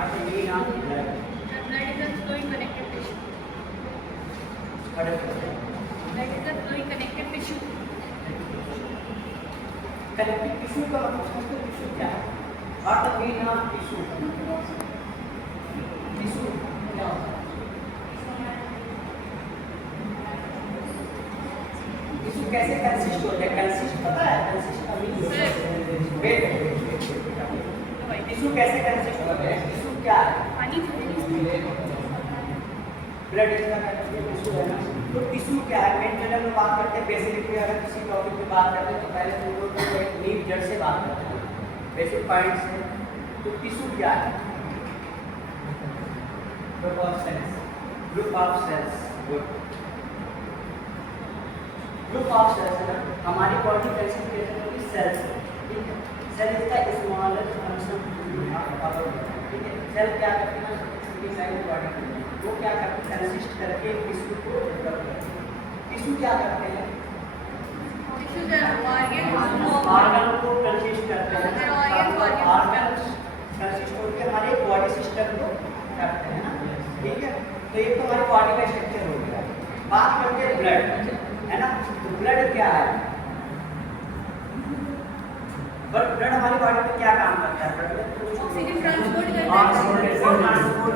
artery of blood. The blood is a flowing connective tissue. Blood Blood is a flowing connective tissue. Connective tissue का मतलब tissue क्या है? Artery of tissue. Tissue क्या होता है? Tissue कैसे consist होता है? कंसिस्ट पता है? कंसिस्ट का मीनिंग वेट। टिश्यू कैसे कंसिस्ट होता है? टिश्यू क्या है? पानी ब्लड इसका टिश्यू है ना। तो टिश्यू क्या है? मेन जनरल में बात करते हैं, बेसिकली अगर किसी टॉपिक पे बात करते हैं तो पहले हम लोग एक नींव जड़ से बात करते हैं, बेसिक पॉइंट्स से। तो टिश्यू क्या है? Group of cells. Group of cells. Group of cells है ना, हमारी बॉडी कंसिस्टेंस होती है सेल्स से, ठीक है। सेल इसका स्मॉलेस्ट फंक्शन, ठीक है। सेल क्या करते हैं? बॉडी वो क्या करते हैं? कंसिस्ट करके टिश्यू को डेवलप करते हैं। टिश्यू क्या करते हैं? ऑर्गन को कंसिस्ट करते हैं। ऑर्गन कंसिस्ट होकर हमारे बॉडी सिस्टम को करते हैं ना, ठीक है। तो ये तो हमारी बॉडी का स्ट्रक्चर हो गया। बात करते हैं ब्लड, है ना। तो ब्लड क्या है? बट ब्लड हमारी बॉडी में क्या काम करता है? ऑक्सीजन ट्रांसपोर्ट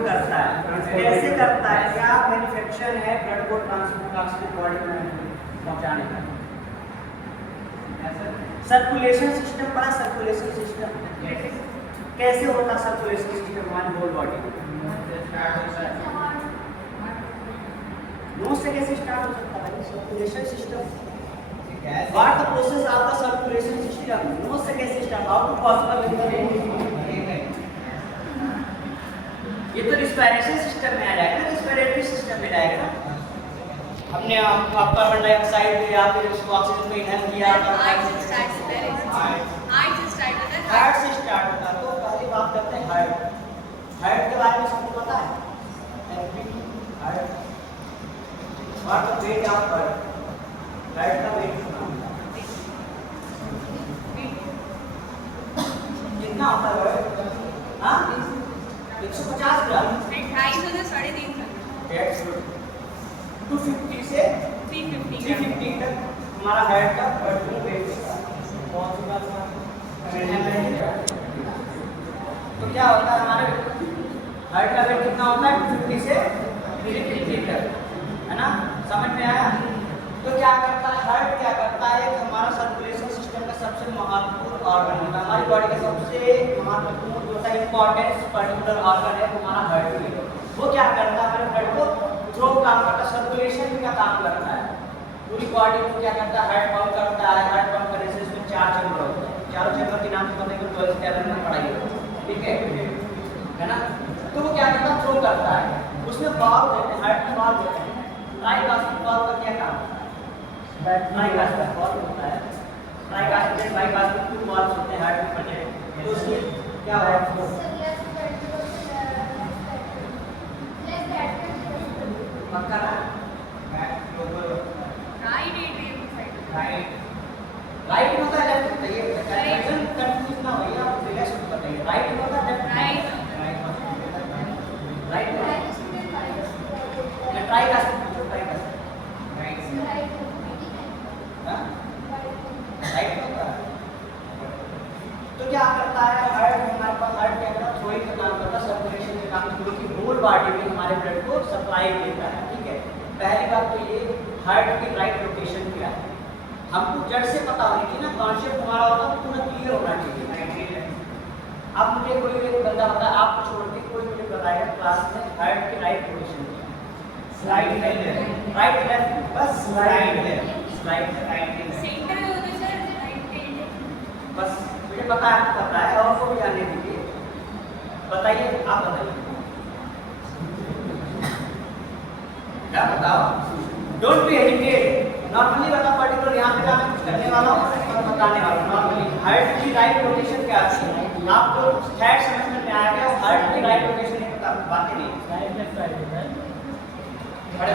करता है। कैसे करता है? क्या मैन्युफैक्चर है ब्लड को ट्रांसपोर्ट ऑक्सीजन बॉडी में पहुंचाने का? सर्कुलेशन सिस्टम पड़ा? सर्कुलेशन सिस्टम कैसे होता? सर्कुलेशन सिस्टम हमारी होल बॉडी में नोज से कैसे स्टार्ट हो सकता है? Circulation system. What the process of the circulation system? Nose से कैसे स्टार्ट? How to possible? ये तो रिस्पिरेशन सिस्टम में आ जाएगा ना, रिस्पिरेटरी सिस्टम में जाएगा ना। हमने कार्बन डाइऑक्साइड या फिर उसको ऑक्सीजन को इनहेल किया, हार्ट से स्टार्ट होता है। तो पहली बात करते हैं हार्ट। हार्ट के बारे में सबको पता है? हार्ट और the weight of heart. Heart का वेट कितना होता है? हाँ, 150 ग्राम। 250 से 350 That's good. 250 से 350 तक हमारा हार्ट का वेट तो क्या होता है? हमारे हार्ट का वेट कितना होता है? 250 से 350 तक, है ना। समझ में आया? तो क्या करता है हार्ट? क्या करता है? हमारा सर्कुलेशन सिस्टम का सबसे महत्वपूर्ण ऑर्गन होता है। हमारी बॉडी का सबसे महत्वपूर्ण जो होता है इंपॉर्टेंट पर्टिकुलर ऑर्गन है हमारा हार्ट। वो क्या करता है? हमारे ब्लड को थ्रो काम करता है, सर्कुलेशन का काम करता है। पूरी बॉडी को क्या करता है? हार्ट पंप करता है। हार्ट पंप करने से इसमें 4 चैम्बर होते हैं। चारों चैम्बर के नाम पता है कि 12th स्टैंडर्ड में पढ़ाई होती है, ठीक है ना। तो वो क्या करता है? थ्रो करता है। उसमें वाल्व होते हैं, हार्ट में वाल्व होते हैं। ट्राइकास्पिड वाल्व का क्या काम होता है? ट्राइकास्पिड वाल्व होता है। ट्राइकास्पिड बाइकास्पिड 2 वाल्व होते हैं हार्ट में बने। तो उसमें क्या होता है? पक्का ना? राइट होता है लेफ्ट होता है? ये कंफ्यूज ना होइए, आप पहले से बताइए। राइट होता है लेफ्ट? राइट मैं ट्राई कर सकता हूँ। राइट होता है। तो क्या करता है हार्ट? हमारे पास हार्ट के अंदर थ्रोइंग का काम करता है, सर्कुलेशन का काम करता है, कि होल बॉडी में हमारे ब्लड को सप्लाई देता है, ठीक है। पहली बात तो ये हार्ट की राइट रोटेशन क्या है हमको जड़ से पता होनी चाहिए ना। कॉन्सेप्ट हमारा होगा पूरा क्लियर होना चाहिए। अब मुझे कोई एक बंदा बता, आप छोड़ के कोई मुझे बताएगा क्लास में हार्ट की राइट रोटेशन क्या है? राइट लेफ्ट बस राइट लेफ्ट बस मुझे पता है और को भी जानने दीजिए। बताइए, आप बताइए क्या बताओ। Don't be hesitate. नॉर्मली बता पर्टिकुलर यहाँ पे मैं कुछ करने वाला हूँ और बताने वाला हूँ। नॉर्मली हार्ट की राइट रोटेशन क्या आती है? आपको थर्ड सेमेस्टर में आएगा हार्ट की राइट रोटेशन नहीं पता, बातें नहीं। राइट लेफ्ट राइट होता है। खड़े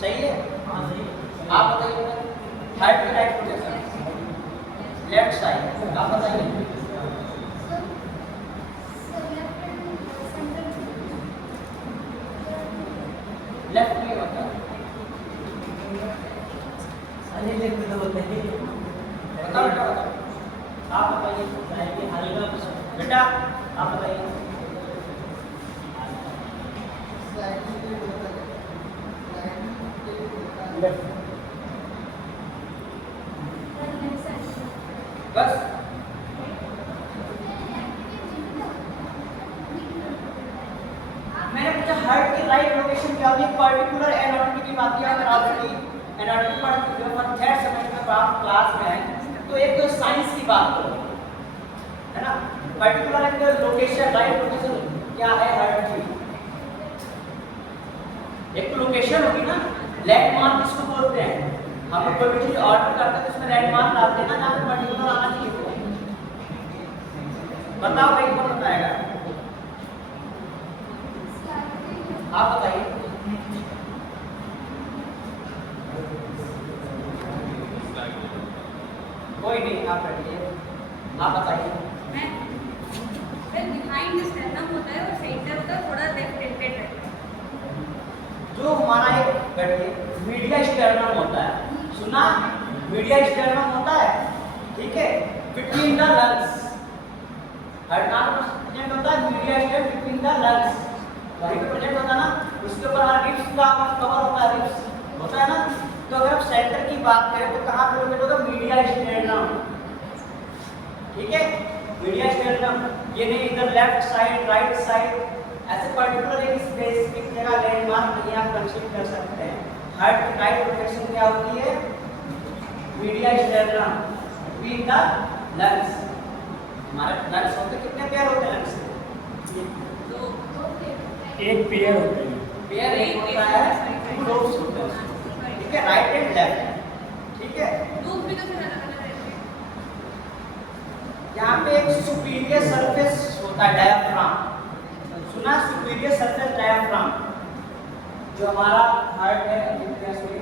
सही है? आप बताइए हार्ट की राइट रोटेशन लेफ्ट साइड, आप बताइए। लेफ्ट में होता है, अरे लेफ्ट में होते हैं। बताओ बेटा बताओ, आप बताइए बेटा, आप बताइए। बस मैंने पूछा हार्ट की राइट लोकेशन क्या होती है, पर्टिकुलर एनाटॉमी की बात किया। अगर ऑलरेडी एनाटॉमी पढ़ चुके हो पर थर्ड सेमेस्टर में आप क्लास में हैं तो एक तो साइंस की बात करो, है ना। पर्टिकुलर एक लोकेशन, राइट लोकेशन क्या है हार्ट की, एक तो लोकेशन होगी ना, लैंडमार्क किसको बोलते हैं। हम लोग कोई भी चीज ऑर्डर करते हैं तो उसमें लैंडमार्क डालते हैं ना, जहाँ पे पर्टिकुलर आना चाहिए। बताओ भाई, कौन बताएगा, आप बताइए। कोई नहीं, आप बैठिए, आप बताइए। बिहाइंड द स्टेरनम होता है और सेंटर होता है, थोड़ा लेफ्ट टिल्टेड रहता है। जो हमारा एक बैठिए मीडिया स्टेरनम होता है, सुना, मीडिया स्टेरनम होता है, ठीक है, बिटवीन द लंग्स। हर नाम प्रेजेंट होता है media sternum between the lungs, वहीं पे प्रेजेंट होता है ना। उसके ऊपर हमारा रिब्स का कवर होता है, रिब्स होता है ना। तो अगर आप सेंटर की बात करें तो कहाँ पे लोकेट होगा, मीडिया स्टेरनम, ठीक है, मीडिया स्टेरनम। ये नहीं इधर लेफ्ट साइड राइट साइड, ऐसे पर्टिकुलर एक स्पेसिफिक जगह लैंडमार्क नहीं आप कंसीडर कर सकते हैं। हार्ट की राइट लोकेशन क्या होती है, media sternum between the lungs. हमारे लंग्स होते कितने पेयर होते हैं लंग्स के, एक पेयर होते हैं। पेयर एक होता है, टू लोब्स होते हैं, ठीक है, राइट एंड लेफ्ट, ठीक है। लूप भी तो फिर अलग अलग रहते हैं। यहाँ पे एक सुपीरियर सरफेस होता है डायाफ्राम, सुना, सुपीरियर सरफेस डायाफ्राम, जो हमारा हार्ट है। अभी नहीं कर सकते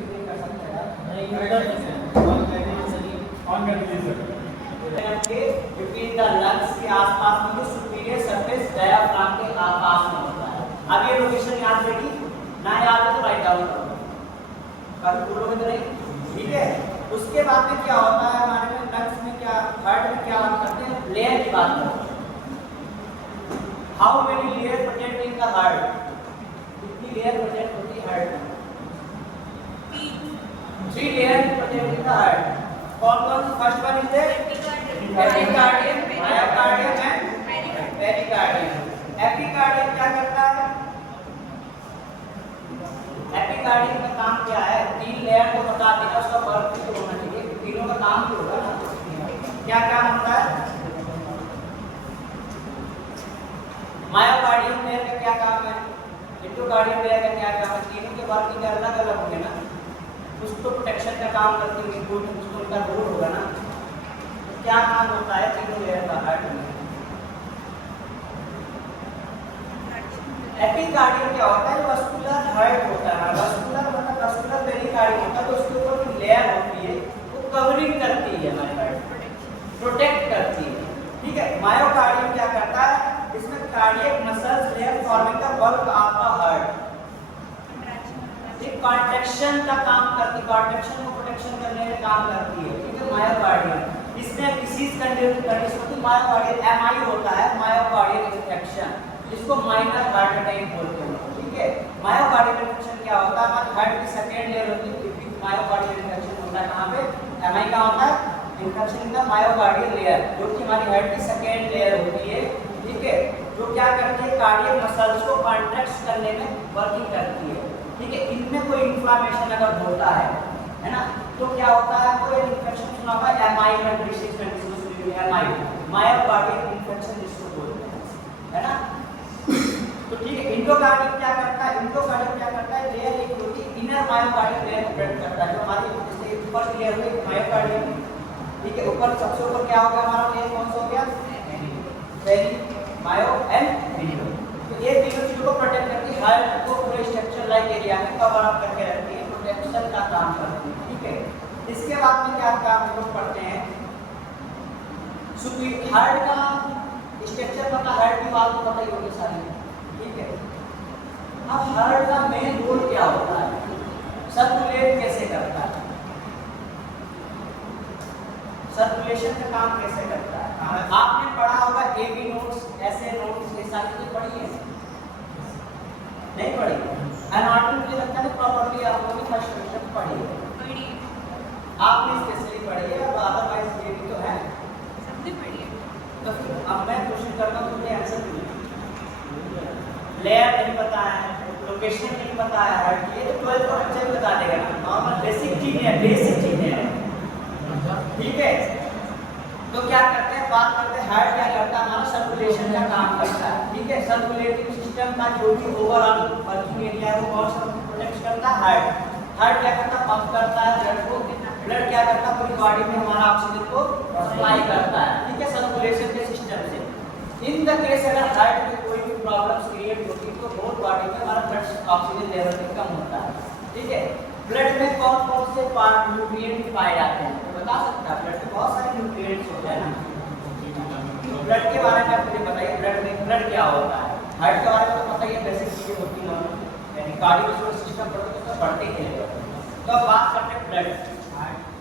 के बिटवीन द लंग्स के आसपास में जो सुपीरियर सरफेस डायाफ्राम के आसपास में होता है। अब ये लोकेशन याद रहेगी ना, याद है तो राइट डाउन करो, कभी भूलोगे तो नहीं, ठीक है। उसके बाद में क्या होता है हमारे में लंग्स में, क्या हार्ट में क्या बात करते हैं, लेयर की बात करते हैं। How many layer present in the heart, कितनी लेयर प्रेजेंट होती है हार्ट में, 3 layer present in the heart. कौन कौन सी, first one is epicardium, myocardium and pericardium. Epicardium क्या करता है, एपिकार्डियम का काम क्या है, 3 लेयर को बता देना, उसका वर्क भी होना चाहिए, तीनों का काम भी होगा ना। क्या काम होता है, मायोकार्डियम लेयर का क्या काम है, एंडोकार्डियम लेयर का क्या काम है, तीनों के वर्किंग अलग अलग होंगे ना। कुछ तो प्रोटेक्शन का काम करती है, कुछ उनका रोल होगा ना। तो क्या काम होता है तीनों लेयर का हार्ट में। एपिकार्डियम क्या होता है, वस्कुलर हार्ट होता है, वस्कुलर मतलब वस्कुलर पेरिकार्डियम होता है, तो उसके ऊपर जो लेयर होती है वो कवरिंग करती है हमारे हार्ट, प्रोटेक्ट करती है, ठीक है। मायोकार्डियम क्या करता है, इसमें cardiac muscles layer forming the bulk of the heart, ये कॉन्ट्रैक्शन का काम करती है, कॉन्ट्रैक्शन को प्रोटेक्शन करने का काम करती है, ठीक है। मायोकार्डियम इसमें डिसीज कंडीशन होती है, मायोकार्डियल एमआई होता है, मायोकार्डियल इन्फेक्शन, जिसको माइनर हार्ट अटैक बोलते हैं, ठीक है। मायोकार्डियल इन्फेक्शन क्या होता है, हमारे हार्ट की सेकेंड लेयर होती है, मायोकार्डियल इन्फेक्शन होता है, कहाँ पे, एमआई का होता है, infection in the myocardial layer, जो कि हमारी हार्ट की सेकेंड लेयर होती है, ठीक है, जो क्या करती है, कार्डियक मसल्स को कॉन्ट्रैक्ट करने में वर्किंग करती है, ठीक है। इनमें कोई इन्फ्लेमेशन अगर होता है ना, तो क्या होता है, कोई इन्फेक्शन सुना होगा, एमआई में disease condition, MI myocardial infection जिसको बोलते हैं, है ना। तो ठीक है, एंडोकार्डियम क्या करता है, एंडोकार्डियम क्या करता है, लेयर एक होती है, इनर मायोकार्डियल लेयर को प्रोटेक्ट करता है, जो हमारी जैसे फर्स्ट लेयर हुई मायोकार्डियम, ठीक है। ऊपर सबसे ऊपर क्या होगा हमारा लेयर, कौन सा हो गया, पेरी मायो एंड वीडियो। तो ये तीनों चीजों को प्रोटेक्ट करती है, हार्ट को पूरे स्ट्रक्चर लाइक एरिया में कवर अप करके रखती है, प्रोटेक्शन का काम करती है, ठीक है। इसके बाद में क्या काम हम लोग पढ़ते हैं, हार्ट का स्ट्रक्चर पता, हार्ट की बात तो पता ही होगी सारी, ठीक है। अब हार्ट का मेन रोल क्या होता है, सर्कुलेट कैसे करता है, सर्कुलेशन का काम कैसे करता है। आपने पढ़ा होगा एबी नोट्स, ऐसे नोट्स, ये सारी चीजें पढ़ी है, नहीं पढ़ी? एनाटॉमी मुझे लगता है प्रॉपर्ली आप लोगों ने फर्स्ट सेमेस्टर पढ़ी है, आपने स्पेशली पढ़ी है, अब अदरवाइज ये भी तो है, सबने पढ़ी है। तो फिर अब मैं क्वेश्चन करता हूँ, तुमने आंसर दिया, लेयर नहीं पता है, लोकेशन नहीं पता है, ये तो 12th का बच्चा भी बता देगा ना, नॉर्मल बेसिक चीजें हैं, बेसिक चीजें हैं, ठीक है। तो क्या करते हैं, बात करते हैं हार्ट क्या करता है, हमारा सर्कुलेशन का काम करता है, ठीक है। सर्कुलेटिंग सिस्टम का जो भी ओवरऑल वर्किंग एरिया है वो कौन सा प्रोटेक्ट करता है, हार्ट क्या करता है, पंप करता है ब्लड को, ब्लड क्या करता है, पूरी बॉडी में हमारा ऑक्सीजन को सप्लाई करता है, ठीक है, सर्कुलेशन के सिस्टम से। इन द केस अगर हार्ट में कोई भी प्रॉब्लम्स क्रिएट होती तो होल बॉडी में हमारा ब्लड ऑक्सीजन लेवल भी कम होता है, ठीक है। ब्लड में कौन कौन से पार्ट न्यूट्रिएंट पाए जाते हैं तो बता सकता है, ब्लड में बहुत सारे न्यूट्रिएंट्स होते हैं ना, ब्लड के बारे में आप मुझे बताइए, ब्लड में ब्लड क्या होता है, हार्ट के बारे में तो पता ही है, बेसिक चीजें होती हैं, यानी कार्डियोवैस्कुलर सिस्टम पढ़ते तो पढ़ते ही हैं। तो अब बात करते हैं blood,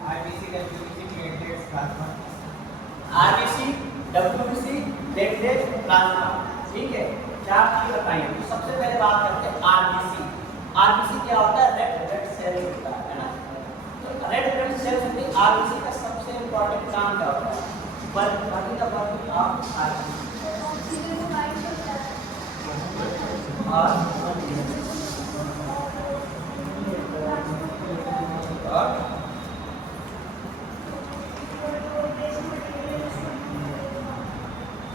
RBC, WBC, platelets, plasma, RBC, WBC, platelets, plasma, ठीक है, चार चीज बताइए। तो सबसे पहले बात करते हैं आरबीसी। आरबीसी क्या होता है, रेड ब्लड सेल होता है ना, तो रेड ब्लड सेल होती है, आरबीसी का सबसे इंपॉर्टेंट काम क्या होता है, working the working of RBC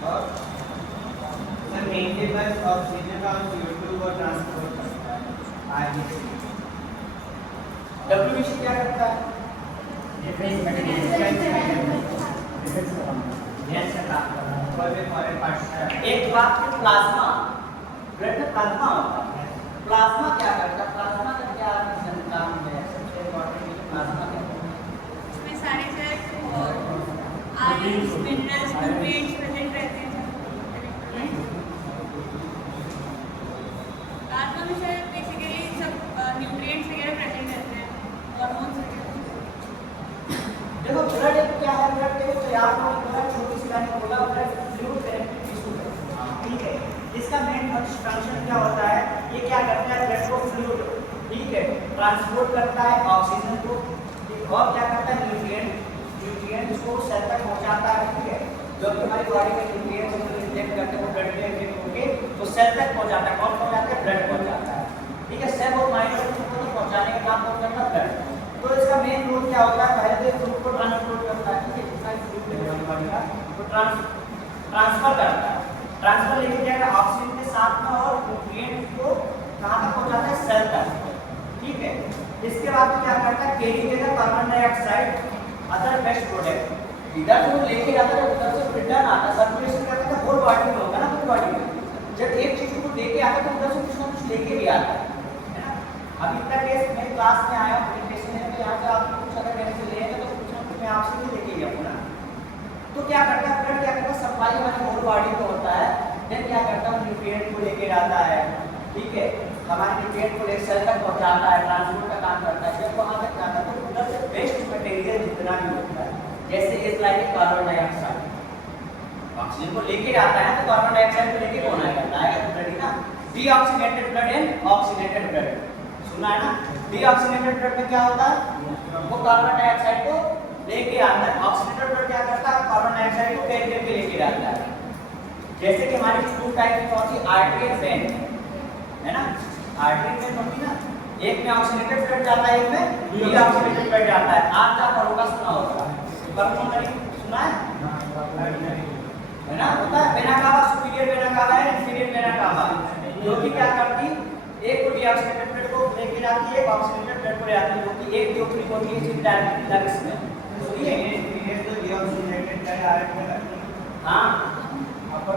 और मेंटेनेंस ऑक्सीजन और CO2 को ट्रांसपोर्ट करता है आरबीसी। डब्ल्यूबीसी क्या करता है, डिफेंस का काम। एक बात है प्लाज्मा, ब्लड में प्लाज्मा होता है, प्लाज्मा क्या करता है, प्लाज्मा का क्या काम है, सबसे इम्पोर्टेंट प्लाज्मा क्या है, इसमें सारे आयंस, मिनरल्स, न्यूट्रिएंट्स प्रेजेंट रहते हैं। प्लाज्मा में शायद बेसिकली सब न्यूट्रिएंट्स वगैरह प्रेजेंट रहते हैं, हार्मोन्स वगैरह। देखो ब्लड क्या है, ब्लड देखो तो आप लोगों ने छोटी सी लाइन बोला, ब्लड फ्लूइड कनेक्टिव टिश्यू है, ठीक है। इसका मेन फंक्शन क्या होता है, ये क्या करता है, ब्लड को फ्लूइड, ठीक है, ट्रांसपोर्ट करता है ऑक्सीजन को, और क्या करता है, न्यूट्रिएंट्स को सेल तक पहुंचाता है, ठीक है। जो कि हमारी बॉडी में न्यूट्रिएंट्स को इंजेक्ट करते हैं वो ब्लड में इंजेक्ट होके तो सेल तक पहुंचाता है, कौन पहुंचाता है, ब्लड पहुंचाता है, ठीक है। सेल और माइक्रो को पहुंचाने का काम कौन करता है, ब्लड। तो इसका मेन रोल क्या होता है, पहले फ्लूइड को ट्रांसपोर्ट करता है, ठीक है, जितना फ्लूइड है हमारी बॉडी का वो ट्रांसफर करता है, ट्रांसफर लेके जाएगा ऑक्सीजन के साथ में और न्यूट्रिएंट को कहां तक पहुंचाता है, सेल तक, ठीक है। इसके बाद क्या करता है, कैरी करेगा carbon dioxide, other waste product, इधर जो लेके जाता है उधर से रिटर्न आता है, सर्कुलेशन करता है, होल बॉडी में होगा ना, पूरी बॉडी में जब एक चीज को लेके आता है तो उधर से कुछ ना कुछ लेके भी आता है ना। अभी तक केस मैं क्लास में आया प्रेजेंटेशन है, तो यहाँ पे आप कुछ अगर मेरे से लेंगे तो कुछ ना कुछ मैं आपसे भी लेके गया हूँ ना। तो क्या करता है, ब्लड क्या करता है, सप्लाई हमारी होल बॉडी में होता है, देन क्या करता है, न्यूट्रिएंट को लेके आता है, ठीक है, हमारे न्यूट्रिएंट को लेकर सेल तक पहुंचाता है, ट्रांसपोर्ट का काम करता है। जब वहां तक जाता है तो उधर से वेस्ट मटेरियल जितना भी होता है, जैसे इस लाइक कार्बन डाइऑक्साइड, ऑक्सीजन को लेके आता है तो कार्बन डाइऑक्साइड को लेके कौन आएगा, आएगा ब्लड ही ना। Deoxygenated blood and oxygenated blood, सुना है ना। डीऑक्सीनेटेड ब्लड में क्या होता है, वो कार्बन डाइऑक्साइड को लेके आता है, ऑक्सीनेटेड ब्लड क्या करता है, कार्बन डाइऑक्साइड को कैरी करके लेके जाता है। जैसे कि हमारी टू टाइप की होती है, आर्टरी एंड वेन, है ना, आर्टरी वेन होती है ना, एक में ऑक्सीनेटेड ब्लड जाता है, एक में डीऑक्सीनेटेड ब्लड जाता है। आज का पढ़ोगा सुना होगा, परफॉर्मरी सुना है ना, होता है vena cava, superior vena cava है, इंफीरियर वेना कावा, जो कि क्या करती, एक को डीऑक्सीनेटेड ब्लड को लेके जाती है, एक ऑक्सीनेटेड ब्लड को ले जाती है, जो कि एक जोड़ी होती है सिर्फ डायरेक्टली लंग्स में, सुनिए ये तो डीऑक्सीनेटेड है, हां अपर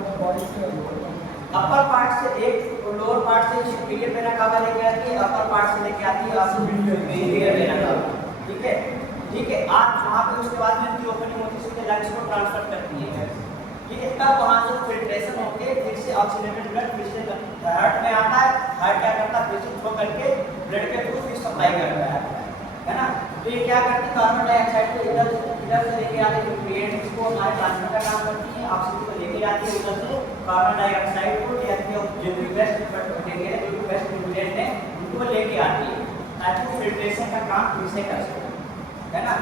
पार्ट से एक लोअर पार्ट से सुपीरियर वेना कावा लेके आती है, अपर पार्ट से लेके आती है इंफीरियर वेना कावा, ठीक है। ठीक है, आज वहाँ पे उसके बाद में उनकी ओपनिंग होती है, सीधे लंग्स को ट्रांसफर करती है, ठीक है। तब वहाँ से फिल्ट्रेशन होके फिर से ऑक्सीजनेटेड ब्लड फिर से हार्ट में आता है, हार्ट क्या करता है, फिर से थ्रो करके ब्लड के थ्रू फिर सप्लाई करता है ना। तो ये क्या करती है, कार्बन डाइऑक्साइड को इधर से लेके आते हैं न्यूट्रिएंट्स को हमारे ट्रांसफर का काम करती है, ऑक्सीजन को लेके जाती है उधर से कार्बन डाइऑक्साइड को या जो भी वेस्ट न्यूट्रिएंट है उनको लेके आती है, ताकि फिल्ट्रेशन का काम फिर से कर सके, है ना।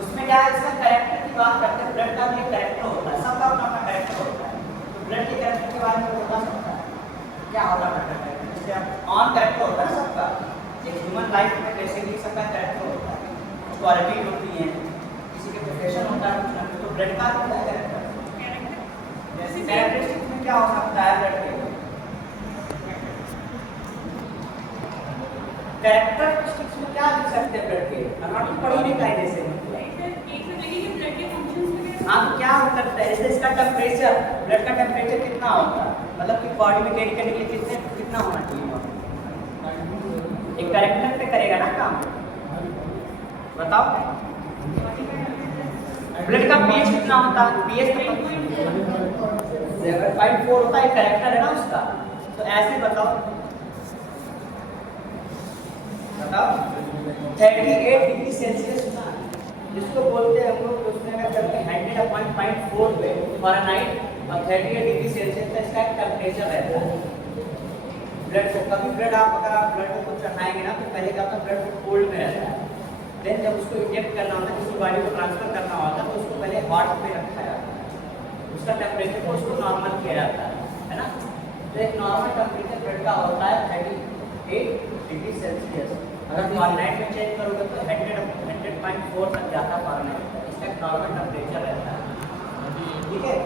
उसमें क्या है, इसका कैरेक्टर की बात करते हैं, ब्लड का भी एक कैरेक्टर होता है, सबका अपना अपना कैरेक्टर होता है। तो ब्लड के कैरेक्टर के बारे में बता सकता है क्या होता है कैरेक्टर, जैसे ऑन कैरेक्टर होता है सबका, एक ह्यूमन लाइफ में बेसिकली सबका कैरेक्टर होता है, क्वालिटी होती है, किसी के प्रोफेशन होता है, तो ब्लड का होता है कैरेक्टर। जैसे कैरेक्टरिस्टिक में क्या हो सकता है ब्लड के कैरेक्टरिस्टिक्स में क्या लिख सकते हैं ब्लड के, अगर पढ़ी नहीं कायदे से हाँ, तो क्या हो सकता है, जैसे इसका टेम्परेचर, ब्लड का टेम्परेचर कितना होता है, मतलब कि बॉडी में कैरी करने के लिए कितना होना चाहिए, एक कैरेक्टर पे करेगा ना काम, बताओ। ब्लड का पीएच कितना होता है, पीएच तो 7.4 होता है, कैरेक्टर है ना उसका, तो ऐसे बताओ 38 डिग्री सेल्सियस जिसको बोलते हैं हम लोग, उसमें अगर करते हैं 100.4 पे फ़ारेनहाइट और 38 डिग्री सेल्सियस का इसका टेम्परेचर रहता है ब्लड को। कभी ब्लड अगर आप ब्लड को कुछ चढ़ाएंगे ना, तो पहले क्या होता है, ब्लड को कोल्ड में रहता है, देन जब उसको इंजेक्ट करना होता है, किसी बॉडी को ट्रांसफर करना होता है, तो उसको पहले हॉट पे रखा जाता है, उसका टेम्परेचर को उसको नॉर्मल किया जाता है ना। तो एक नॉर्मल टेम्परेचर ब्लड का होता है 38 डिग्री सेल्सियस। अगर फ़ारेनहाइट में चेंज करोगे तो 100.4 तक जाता है फ़ारेनहाइट, इसका नॉर्मल टेम्परेचर रहता है, ठीक है।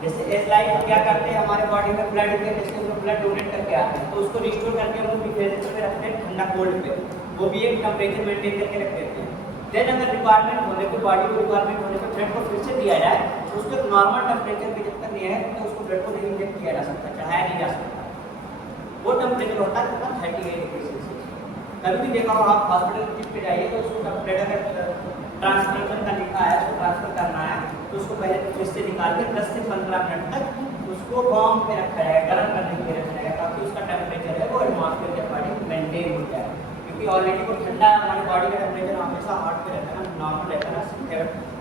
जैसे एज लाइफ क्या करते हैं, हमारे बॉडी में ब्लड के जैसे हम लोग ब्लड डोनेट करके आते हैं, तो उसको रिस्टोर करके हम लोग रिफ्रिजरेटर में रखते हैं, ठंडा कोल्ड पे, वो भी एक टेम्परेचर मेंटेन करके रख देते हैं। देन अगर रिक्वायरमेंट होने पर, बॉडी को रिक्वायरमेंट होने पर ब्लड को फिर से दिया जाए, तो उसको नॉर्मल टेम्परेचर पे जब तक नहीं है तो उसको ब्लड को नहीं इंजेक्ट किया जा सकता, चढ़ाया नहीं जा सकता, वो टेम्परेचर होता है कितना 38 डिग्री सेल्सियस। कभी भी देखा हो आप हॉस्पिटल ट्रिप पे जाइए तो उसको ब्लड अगर ट्रांसफ्यूजन का लिखा है, उसको ट्रांसफर करना है, तो उसको पहले फ्रिज से निकाल के 10 से 15 मिनट तक उसको वार्म पे रखा जाएगा, गर्म करने के लिए रखा जाएगा, ताकि उसका टेम्परेचर है वो एटमॉस्फेयर के अकॉर्डिंग मेंटेन हो जाए, क्योंकि ऑलरेडी वो ठंडा हमारी बॉडी का टेम्परेचर हमेशा हॉट पे रहता है ना, नॉर्मल रहता है ना,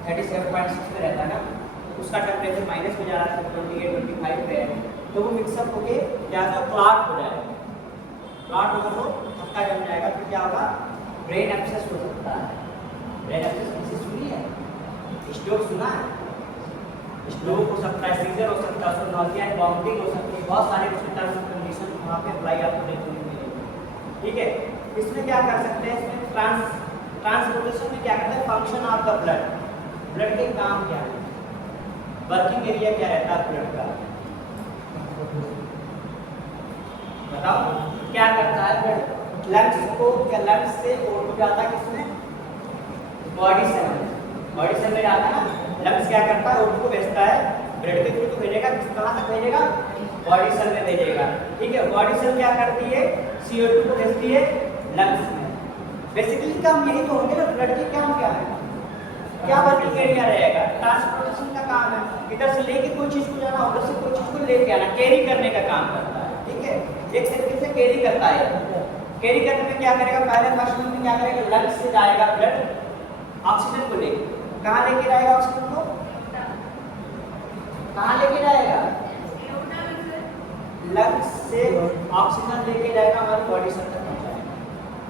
37.6 में रहता है ना, उसका टेम्परेचर माइनस में जा रहा है 28-25 पे है, तो वो मिक्सअप होके क्या होगा, क्लॉट हो जाएगा, क्लॉट होगा तो थक्का जम जाएगा, फिर क्या होगा, ब्रेन एब्सेस हो सकता है। ब्रेन एब्सेस किसी सुनी है, स्ट्रोक सुना है, स्ट्रोक हो सकता है, सीजर हो सकता है, नॉजिया एंड वॉमिटिंग हो सकती है, बहुत सारे टर्म्स एंड कंडीशन वहाँ पे अप्लाई आपको देखने को मिलेगी, ठीक है। इसमें क्या कर सकते हैं, इसमें ट्रांसपोर्टेशन में क्या करते हैं, function of the blood, blood के काम क्या है, वर्किंग एरिया क्या रहता है ब्लड का, बताओ क्या करता है ब्लड, लंग्स को, क्या लंग्स से और जाता है किसमें, बॉडी सेल में, बॉडी सेल में जाता है ना, लंग्स क्या करता है, और को भेजता है ब्लड के थ्रू, तो भेजेगा कहाँ तक भेजेगा, बॉडी सेल में भेजेगा, ठीक है। बॉडी सेल क्या करती है, CO2 को भेजती है लंग्स में। बेसिकली काम यही तो होंगे ना, ब्लड के काम क्या है, क्या वर्किंग एरिया रहेगा, ट्रांसपोर्टेशन का काम है, इधर से लेके कोई चीज़ को जाना, उधर से कोई चीज़ को लेके आना, कैरी करने का काम करता है, ठीक है। एक तरीके से कैरी करता है, कैरी करने में क्या करेगा, पहले फर्स्ट में क्या करेगा, लंग्स से जाएगा ब्लड ऑक्सीजन को लेके, कहाँ लेके जाएगा ऑक्सीजन को, कहाँ लेके जाएगा, लंग्स से ऑक्सीजन लेके जाएगा हमारी बॉडी सेल तक पहुंचाएगा,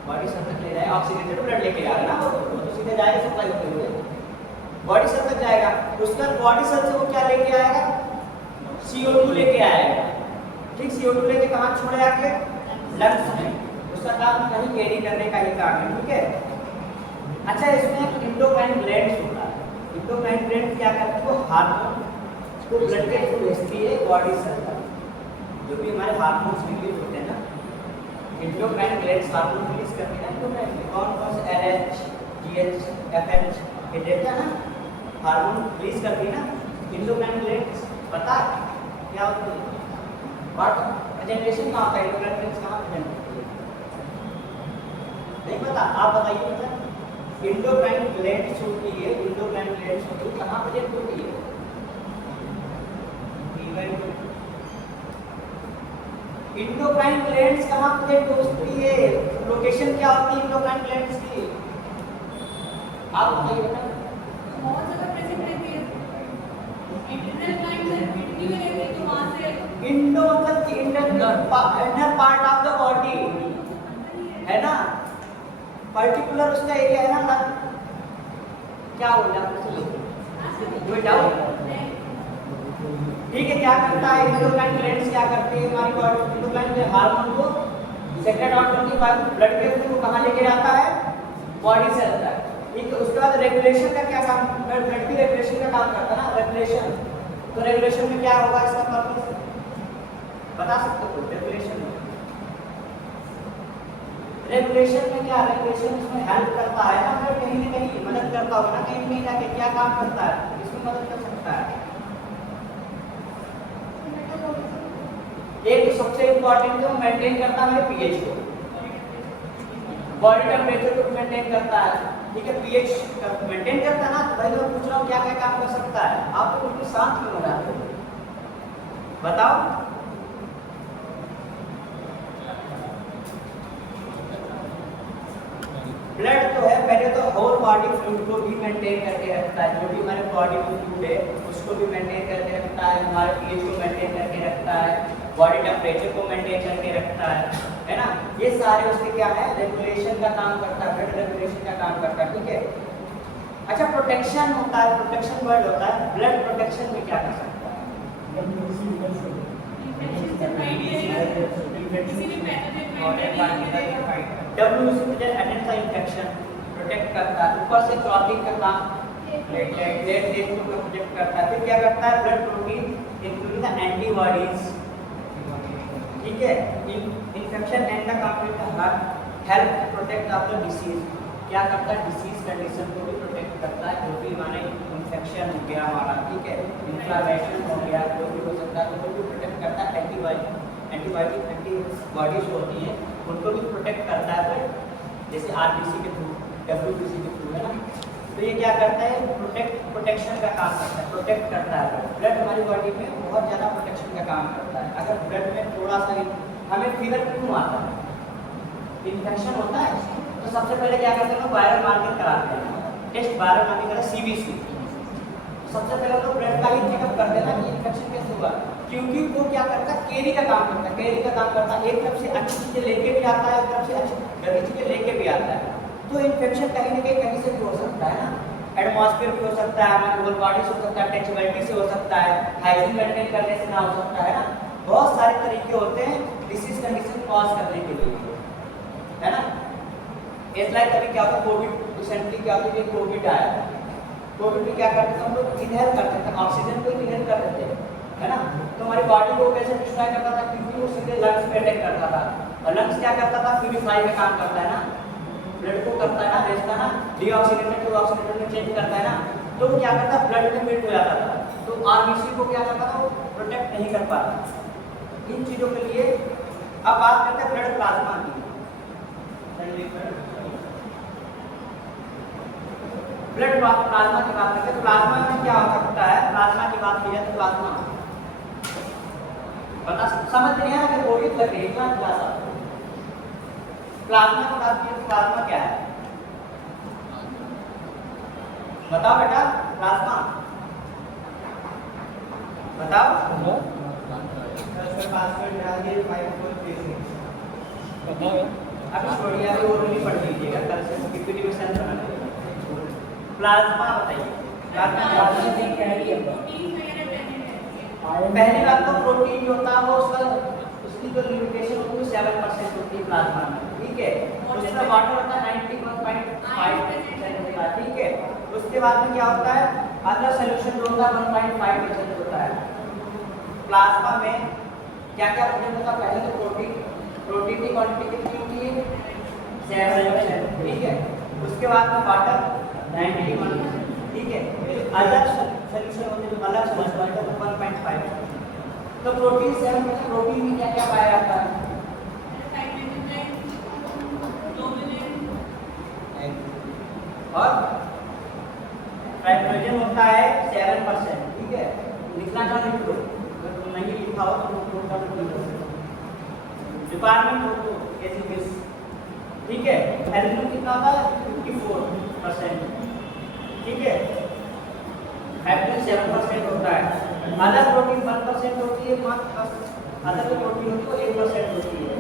बॉडी सेल तक ले जाएगा ऑक्सीजन, ब्लड लेके जा रहा है ना, वो तो सीधे जाएगा सप्लाई होते हुए बॉडी सेल तक जाएगा। उसके बाद बॉडी सेल से वो क्या लेके आएगा, CO2 लेके आएगा, ठीक। CO2 लेके कहाँ छोड़े आके, लंग्स में, उसका काम कहीं कैरी करने का ही काम है, ठीक है। अच्छा, इसमें इंडोक्राइन ग्लैंड्स होता है, इंडोक्राइन ग्लैंड क्या करती है, वो हार्मोन को ब्लड के थ्रू भेजती है बॉडी सेल तक, जो भी हमारे हार्मोन्स रिलीज होते हैं ना, इंडोक्राइन ग्लैंड्स हार्मोन रिलीज करते हैं, इंडोक्राइन कौन से LH, GH, FH ये देता है ना, हार्मोन रिलीज करती है ना इंडोक्राइन ग्लैंड्स, पता क्या होता है, बट प्रेजेंटेशन कहाँ होता है, इंडोक्राइन ग्लैंड्स कहाँ प्रेजेंट होती है, नहीं पता, आप बताइए, इंडोक्राइन ग्लैंड्स होती है, इंडोक्राइन ग्लैंड्स होती है, कहाँ प्रेजेंट होती है? इंडोक्राइन ग्लैंड्स कहाँ प्रेजेंट होती है? लोकेशन क्या होती है इंडोक्राइन ग्लैंड्स की? आप बताइए बेटा। बहुत जगह प्रेजेंट रहती है। इंटरनल लाइन से किडनी में रहती है, तो वहाँ से इंडो मतलब कि inner part of the body है ना, पर्टिकुलर उसका एरिया है ना। क्या बोला कोई डाउट? ठीक है, क्या करता है इंडोक्राइन ग्लैंड्स, क्या करते हैं हमारी बॉडी? इंडोक्राइन के हार्मोन को सेक्रेट और 25 ब्लड के थ्रू कहाँ लेके जाता है? बॉडी से आता है। ठीक है, उसके बाद रेगुलेशन का क्या काम? ब्लड की रेगुलेशन का काम करता है ना, रेगुलेशन। तो रेगुलेशन में क्या होगा इसका पर्पस बता सकते हो? रेगुलेशन में क्या, रेगुलेशन इसमें हेल्प करता है ना, फिर कहीं ना कहीं मदद करता होगा ना, कहीं कहीं जाके क्या काम करता है, इसमें मदद कर सकता है। एक तो सबसे इम्पोर्टेंट जो मेंटेन करता है पीएच को, बॉडी टेम्परेचर को मेंटेन करता है। ठीक है, पीएच मेंटेन करता है ना, तो भाई मैं पूछ रहा हूँ क्या क्या काम कर सकता है? आप तो बिल्कुल शांत क्यों हो रहे हो, बताओ। ब्लड तो है, पहले तो होल बॉडी फ्लूइड को भी मेंटेन करके रखता है, जो भी हमारे बॉडी में फ्लूइड है उसको भी मेंटेन करके रखता है, हमारे पीएच को मेंटेन करके रखता है, बॉडी टेम्परेचर को मेंटेन करके रखता है ना। ये सारे उसके क्या है, रेगुलेशन का काम करता है, ब्लड रेगुलेशन का काम करता है। ठीक है, अच्छा प्रोटेक्शन होता है, प्रोटेक्शन वर्ड होता है, ब्लड प्रोटेक्शन में क्या कर सकता है? इन्फेक्शन से किसी भी पैथोजन WBC अटेंड का इन्फेक्शन प्रोटेक्ट करता है, ऊपर से क्लॉटिंग का काम प्लेटलेट को प्रोटेक्ट करता है। फिर क्या करता है? Blood protein including the antibodies. ठीक है, infection and the complete help protect of the disease. क्या करता है? डिसीज कंडीशन को भी प्रोटेक्ट करता है, जो भी माने इन्फेक्शन हो गया हमारा, ठीक है, इन्फ्लेमेशन हो गया, जो भी हो सकता है, तो भी प्रोटेक्ट करता है। एंटीबॉडीज होती हैं उनको भी प्रोटेक्ट करता है, जैसे आरबीसी के थ्रू, डब्ल्यूबीसी के थ्रू, है ना। तो ये क्या करता है? प्रोटेक्शन का काम करता है, प्रोटेक्ट करता है। ब्लड हमारी बॉडी में बहुत ज़्यादा प्रोटेक्शन का काम करता है। अगर ब्लड में थोड़ा सा भी हमें फीवर क्यों आता है, इन्फेक्शन होता है, तो सबसे पहले क्या करते हैं? वायरल मार्किंग कराते हैं, टेस्ट वायरल मार्किंग करा सीबीसी। सबसे पहले तो ब्लड का ही चेकअप कर देना कि इन्फेक्शन कैसे हुआ, क्योंकि वो क्या करता है? कैरी का काम करता है, कैरी का काम करता है, एक तरफ से अच्छी चीज़ें लेके भी आता है, एक तरफ से अच्छी गंदी चीज़ें लेके भी आता है। तो इन्फेक्शन कहीं ना कहीं से भी हो सकता है ना, एटमॉस्फेयर भी हो सकता है, हमारे होल बॉडी से हो सकता है, टचबिलिटी से हो सकता है, हाइजीन मेंटेन करने से ना हो सकता है ना। बहुत सारे तरीके होते हैं डिसीज कंडीशन कॉज करने के लिए, है ना। इस लाइक अभी क्या होता है, कोविड रिसेंटली क्या होता है, कोविड आया, कोविड में क्या करते थे हम लोग? इनहेल करते थे, ऑक्सीजन को इनहेल कर देते हैं, है ना। तो हमारी बॉडी को कैसे डिस्ट्रॉय करता था? क्योंकि वो सीधे लंग्स पे अटैक करता था, और लंग्स क्या करता था? प्यूरिफाई का काम करता है ना, ब्लड को करता है ना, भेजता है ना, डीऑक्सीनेटेड टू ऑक्सीनेटेड में चेंज करता है ना। तो वो क्या करता है? ब्लड में मिट हो जाता था, तो आरबीसी को क्या करता था? वो प्रोटेक्ट नहीं कर पाता इन चीज़ों के लिए। अब बात करते हैं ब्लड प्लाज्मा की। ब्लड प्लाज्मा की बात करते हैं, प्लाज्मा में क्या हो सकता है? प्लाज्मा की बात की जाए तो प्लाज्मा बता समझ नहीं है, अगर बोली लग रही है क्या सब प्लाज्मा की बात की, प्लाज्मा क्या है बताओ बेटा? प्लाज्मा बताओ। अभी छोड़िए, अभी वो नहीं पढ़ लीजिएगा, कल से पीपीटी में सेंड बनाना। प्लाज्मा बताइए, प्लाज्मा पहली बात तो प्रोटीन जो होता है वो उसकी जो लिमिटेशन होती है 7% होती है प्लाज्मा में, ठीक है। उसमें वाटर होता है 91.5% होता है, ठीक है। उसके बाद में क्या होता है? अदर सोल्यूशन जो होता है 1.5% होता है। प्लाज्मा में क्या क्या प्रोटीन होता है? पहले तो प्रोटीन की क्वांटिटी कितनी होती है? 7%, ठीक है। उसके बाद में वाटर 91%, ठीक है। अदर सोल्यूशन होते हैं जो अलग सोल्यूशन होते हैं 1.5%। तो प्रोटीन 7%, प्रोटीन में क्या क्या पाया जाता है? और नाइट्रोजन होता है 7%, ठीक है। लिखना चाहो लिख लो, अगर तुम नहीं लिखा हो तो नोट डाउन कर लो। डिपार्टमेंट हो एसिड, ठीक है। एल्यूमिनियम कितना होता है 54%, ठीक है। हाइड्रोजन 7% होता है। अदर प्रोटीन 1% होती है, मात्र अदर जो प्रोटीन होती है वो 1% होती है।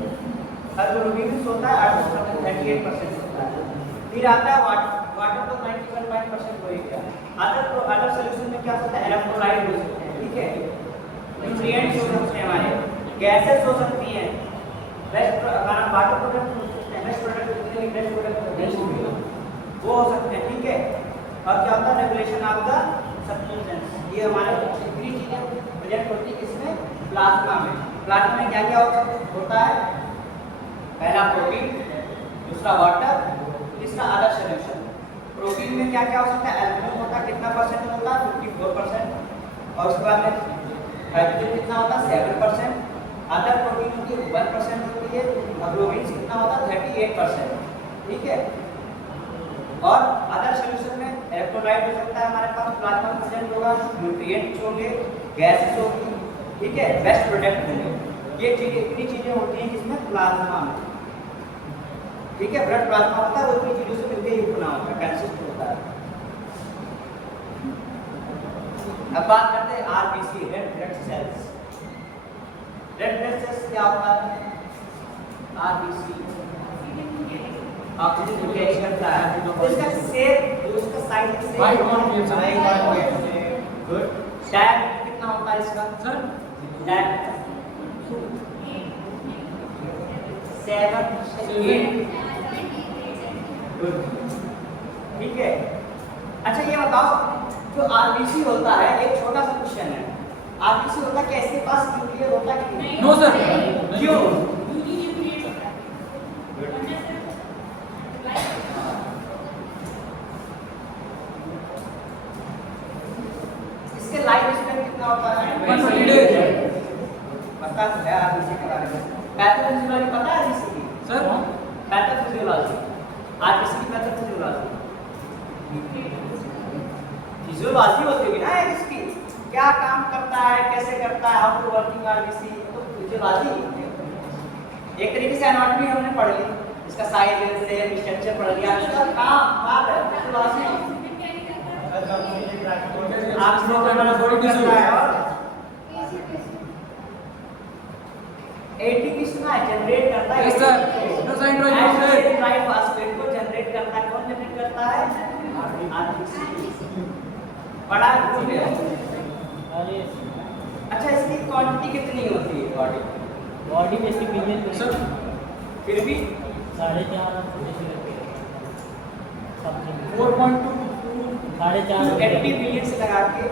कार्बोहाइड्रेट होता है 8% 38% होता है। फिर आता है वाटर तो 91% हो ही गया। अदर सॉल्यूशन में क्या होता है, इलेक्ट्रोलाइट हो सकते हैं, ठीक है। न्यूट्रिएंट्स हो सकते हैं, हमारे गैसेस हो सकती हैं, वेस्ट हमारा वाटर प्रोडक्ट हो सकते हैं, वेस्ट प्रोडक्ट वो हो सकते हैं, ठीक है। और क्या होता है, रेगुलेशन ऑफ द सब्सटेंस, ये हमारे तीन चीजें प्रेजेंट होती है किसमें, प्लाज्मा में। प्लाज्मा में क्या क्या होता है, पहला प्रोटीन, दूसरा वाटर, तीसरा अदर सॉल्यूशन। प्रोटीन में क्या क्या हो सकता है, एल्यूमिनियम होता है, कितना परसेंट होता है 54%, और उसके बाद में हाइड्रोजन कितना होता है 7%, अदर प्रोटीन होती है 1% होती है, और ग्लोबिन कितना होता है 38%, ठीक है। और अदर सॉल्यूशन में इलेक्ट्रोलाइट हो सकता है हमारे पास, प्लाज्मा प्रेजेंट होगा, न्यूट्रिएंट्स होंगे, गैसेस होगी, ठीक है, वेस्ट प्रोडक्ट होंगे। ये चीजें इतनी चीजें होती हैं जिसमें प्लाज्मा में, ठीक है। ब्लड प्लाज्मा होता है, वो इतनी चीजों से मिलकर ही बना होता है, कंसिस्ट होता है। अब बात करते हैं RBC, red blood cells. Red blood cells क्या होता है, आरबीसी ऑक्सीजन को कैरी करता है, तो इसका शेप जो इसका साइज से गुड। डायमीटर कितना होता है इसका सर, डायमीटर 7 गुड, ठीक है। अच्छा ये बताओ, जो आरबीसी होता है, एक छोटा सा क्वेश्चन है, आरबीसी होता है क्या इसके पास न्यूक्लियर होता है कि नहीं? No sir. क्यों? इसके लाइफ स्पैन कितना होता है? 120 डेज। पता तो है आरबीसी के बारे में। पैथोफिजियोलॉजी पता है आरबीसी की सर? पैथोफिजियोलॉजी, आरबीसी की पैथोफिजियोलॉजी, फिजियोलॉजी होती है ना इसकी, क्या काम करता है, कैसे करता है, हाउ टू वर्किंग आरबीसी, तो फिजियोलॉजी। एक तरीके से एनाटॉमी हमने पढ़ ली, इसका साइज से स्ट्रक्चर पढ़ लिया, इसका काम बात है फिजियोलॉजी। आप लोग हमारा बॉडी करता है और एटीपी सुना है, जनरेट करता है। Yes sir, no sign triphosphate को जनरेट करता है, कौन जनरेट करता है, आरबीसी। बड़ा भूल गया। अच्छा इसकी क्वांटिटी कितनी होती है बॉडी में इसकी बिलियन सर, फिर भी 4.2 80 बिलियन से लगा के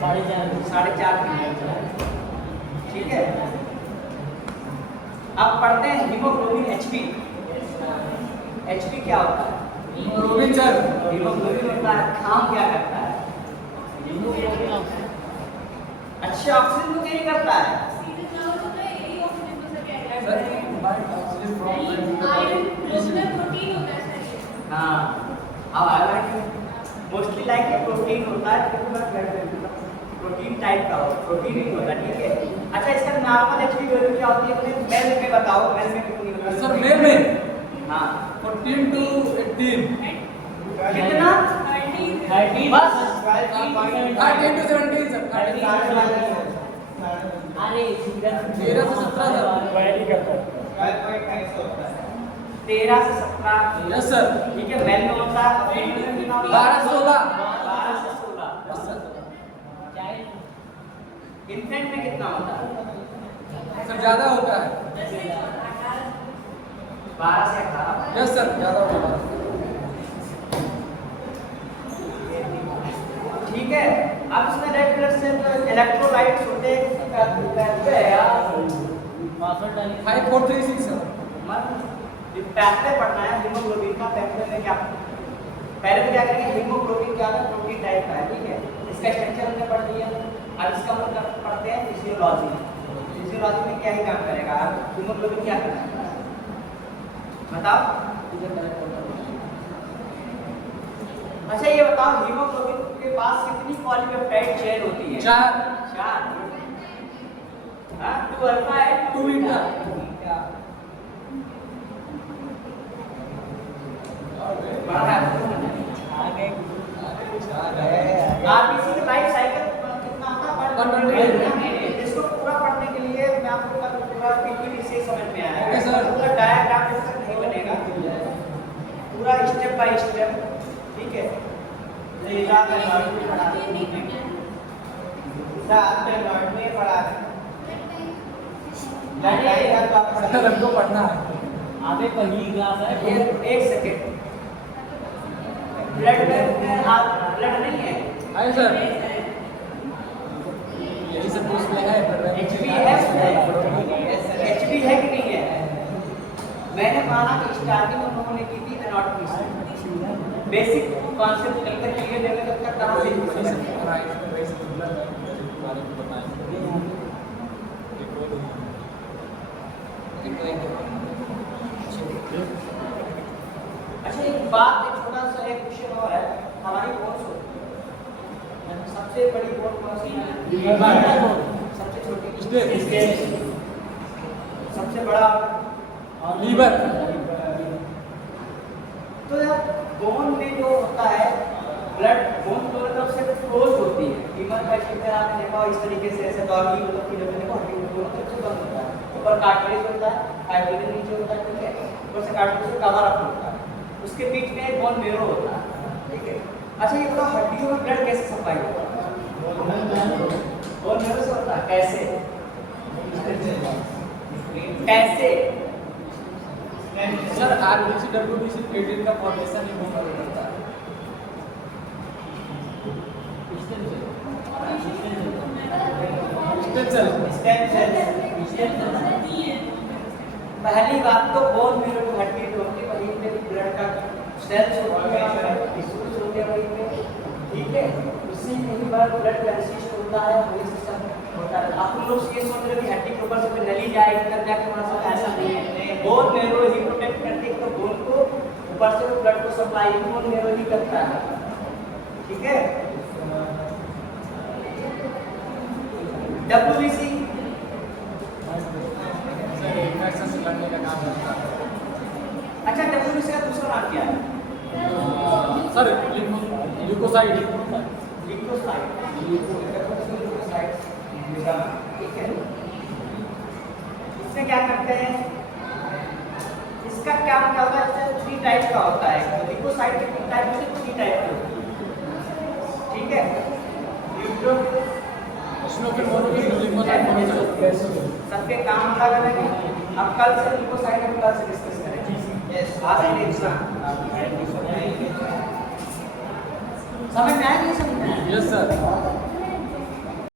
4.5 बिलियन, ठीक है। अब पढ़ते हैं हीमोग्लोबिन एचपी। एचपी क्या होता है, हीमोग्लोबिन सर। हीमोग्लोबिन होता है, काम क्या करता है, अच्छा ऑक्सीजन को कैरी करता है। हाँ अब आयरन मोस्टली लाइक प्रोटीन होता है, प्रोटीन टाइप का हो, प्रोटीन नहीं होता, ठीक है। अच्छा इसका नॉर्मल एचपी वैल्यू क्या होती है, अपने मेल में बताओ, मेल में कितनी होती है सर? मेल में हाँ 14 to 18, कितना 30 बस 13 to 17 सर। अरे 13 से 17 सर। वैरी करता है। 13 से 17, यस सर। ठीक है। मेल में होता है 12 से 16। 12 से 16। Yes sir. इन्फेंट में कितना होता है, सर ज्यादा होता है। 12 से 18। यस सर, ज्यादा होता है। ठीक है। अब इसमें रेड ब्लड सेल इलेक्ट्रोलाइट्स होते हैं यार, 5436 सर। पैथवे पढ़ना है हीमोग्लोबिन का। पैथवे में क्या, पहले तो क्या करेंगे, हीमोग्लोबिन क्या है, प्रोटीन टाइप का है, ठीक है। इसका स्ट्रक्चर हमने पढ़ लिया। अब इसका मतलब पढ़ते हैं फिजियोलॉजी। फिजियोलॉजी में क्या ही काम करेगा, हीमोग्लोबिन क्या करता है बताओ। अच्छा ये बताओ हीमोग्लोबिन के पास कितनी पॉलीपेप्टाइड चेन होती है? 4 4। हाँ 2 अल्फा है 2 बीटा बड़ा है आरबीसी की लाइफ साइकिल कितना होता है? 120। इसको पूरा पढ़ने के लिए मैं आपको पूरा पीपीटी से समझ में आया है। पूरा डायग्राम इसका नहीं बनेगा, पूरा स्टेप बाय स्टेप, ठीक है? रात में लॉर्ड में पढ़ा रात में लॉर्ड में पढ़ा डायग्राम तो आप पढ़ा हमको पढ़ना है आगे पहली क्लास है। एक सेकंड ब्लड में आप ब्लड नहीं है है सर यही सब कुछ में है एचबी है एचबी है कि नहीं है? मैंने माना कि स्टार्टिंग में उन्होंने की थी एनाटॉमी से बेसिक कॉन्सेप्ट जब तक क्लियर नहीं तब तक कहां से अच्छा एक बात, एक छोटा सा एक क्वेश्चन और है, हमारी बोन्स सबसे बड़ी बोन कौन सी है? सबसे छोटी सबसे बड़ा लीवर तो यार बोन में जो होता है ब्लड बोन दोनों तरफ से क्लोज होती है। ह्यूमन का फिगर आपने देखा इस तरीके से ऐसे डॉगी मतलब कि जब देखो हड्डी दोनों तरफ से बंद होता है, ऊपर कार्टिलेज होता है, कार्टिलेज नीचे होता है, ठीक है? ऊपर से कार्टिलेज कवर अप होता है, उसके बीच में एक बोन मेरो होता है, ठीक है? अच्छा ये बताओ हड्डियों में ब्लड कैसे सप्लाई होता है? बोन मेरो से होता है, कैसे? कैसे? सर आरबीसी डब्ल्यूबीसी प्लेटलेट का फॉर्मेशन ही बहुत करता है स्टेम सेल। पहली बात तो बोन मेरो जो हड्डी जो होती है वहीं पे ब्लड का सेल्स होते हैं, टिश्यूज होते हैं वहीं पे, ठीक है? उसी में ही ब्लड कंसिस्ट होता है, वही सिस्टम होता है। आप लोग ये सोच रहे हो कि हड्डी के ऊपर से कोई नली जाएगी तब जाके वहां से, ऐसा नहीं है। बोन मेरो ही प्रोटेक्ट करती है, तो बोन को ऊपर से ब्लड को सप्लाई बोन मेरो ही करता है, ठीक है? डब्ल्यूबीसी करने का काम करता है अच्छा डब्ल्यूबीसी का दूसरा नाम क्या है? सर ल्यूकोसाइड ल्यूकोसाइड, ठीक है? इसमें क्या करते हैं, इसका क्या होता है? इससे 3 टाइप का होता है, ल्यूकोसाइड के 3 टाइप से 3 टाइप के होते हैं, ठीक है? सबके काम अलग अलग है। अब कल से ल्यूकोसाइड हम कल से डिस्कस करेंगे। आज के लिए इतना समझ में आया नहीं? समझ में आया? Yes sir